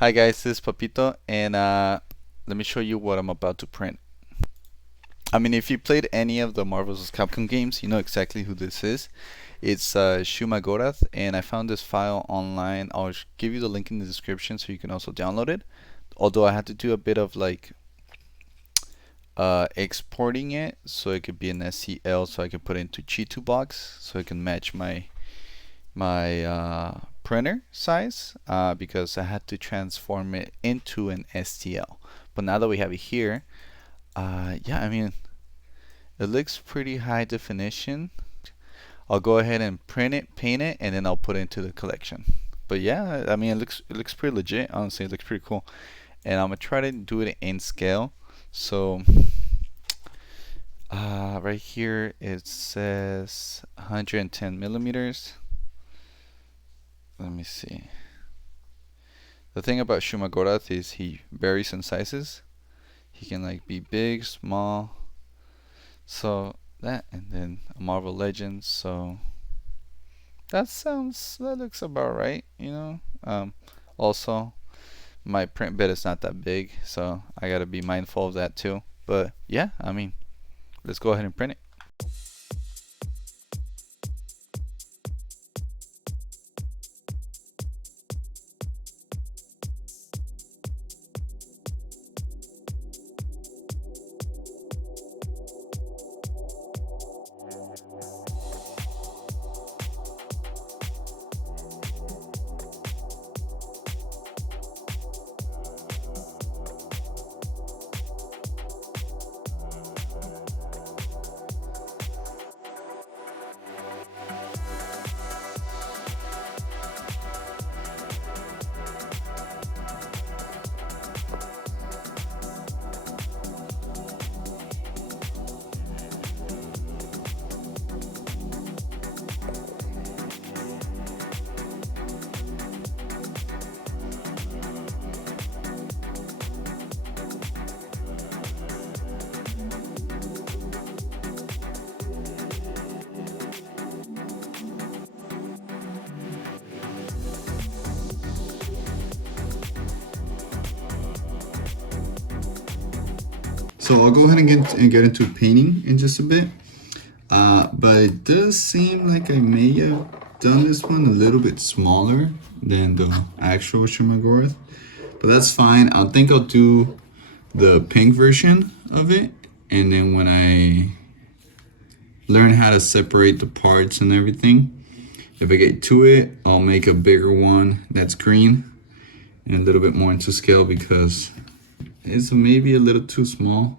Hi guys, this is Papito, and let me show you what I'm about to print. I mean, if you played any of the Marvel vs. Capcom games, you know exactly who this is. It's Shuma Gorath, and I found this file online. I'll give you the link in the description so you can also download it. Although I had to do a bit of like exporting it so it could be an SCL, so I can put it into G2 box so it can match my printer size, because I had to transform it into an STL. But now that we have it here, yeah, I mean, it looks pretty high definition. I'll go ahead and print it, paint it, and then I'll put it into the collection. But yeah, I mean, it looks pretty legit. Honestly, it looks pretty cool. And I'm gonna try to do it in scale. So right here it says 110 millimeters. Let me see. The thing about Shuma Gorath is he varies in sizes. He can like be big, small. So that, and then a Marvel Legends. So that looks about right, you know. Also, my print bed is not that big, so I gotta be mindful of that too. But yeah, I mean, let's go ahead and print it. So I'll go ahead and get into painting in just a bit. But it does seem like I may have done this one a little bit smaller than the actual Shuma Gorath. But that's fine. I think I'll do the pink version of it. And then when I learn how to separate the parts and everything, if I get to it, I'll make a bigger one that's green and a little bit more into scale because it's maybe a little too small.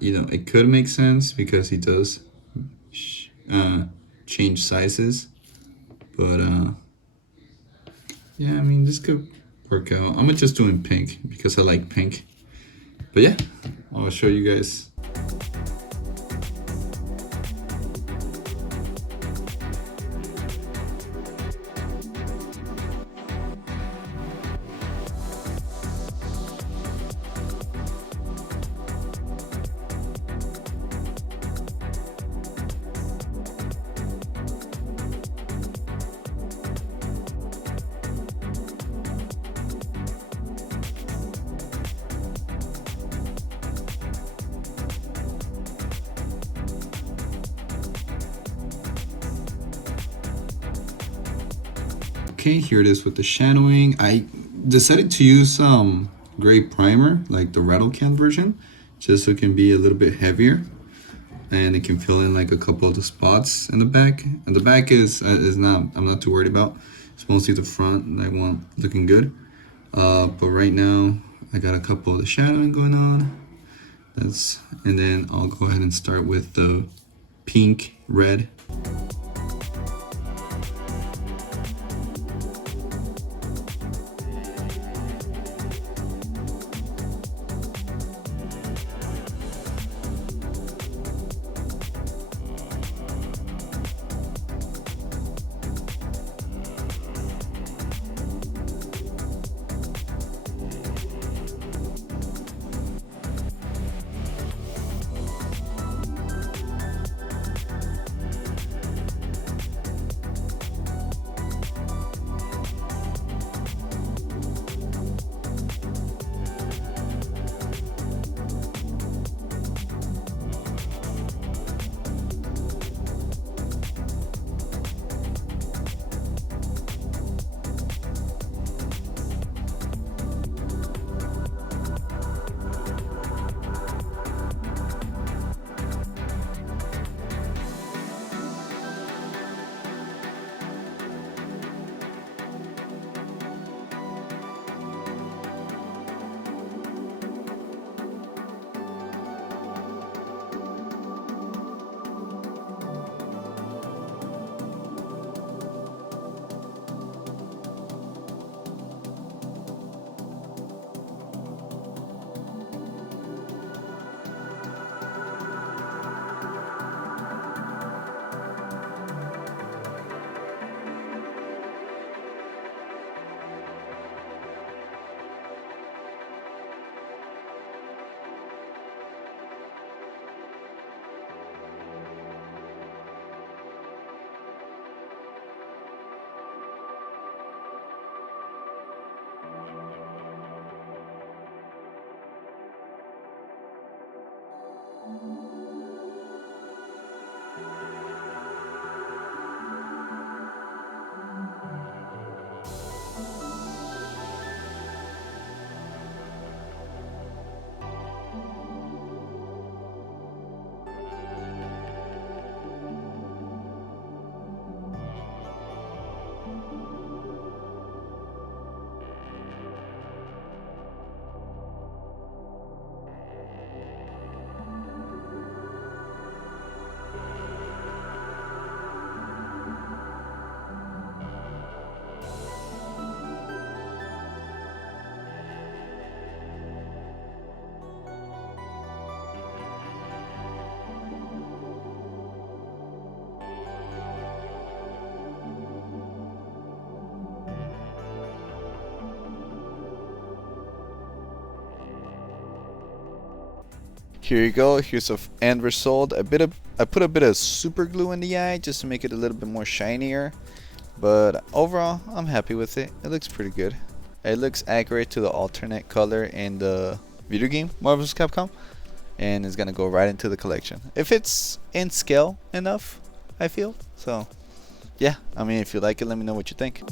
You know, it could make sense because he does change sizes, but yeah, I mean, this could work out. I'm just doing pink because I like pink. But yeah, I'll show you guys. Okay, here it is with the shadowing. I decided to use some gray primer, like the rattle can version, just so it can be a little bit heavier and it can fill in like a couple of the spots in the back. And the back is not, I'm not too worried about. It's mostly the front that I want looking good. But right now I got a couple of the shadowing going on. And then I'll go ahead and start with the pink, red. Here you go. Here's the end result. I put a bit of super glue in the eye just to make it a little bit more shinier. But overall, I'm happy with it. It looks pretty good. It looks accurate to the alternate color in the video game Marvel vs. Capcom, and it's gonna go right into the collection if it's in scale enough, I feel. So yeah, I mean, if you like it, let me know what you think.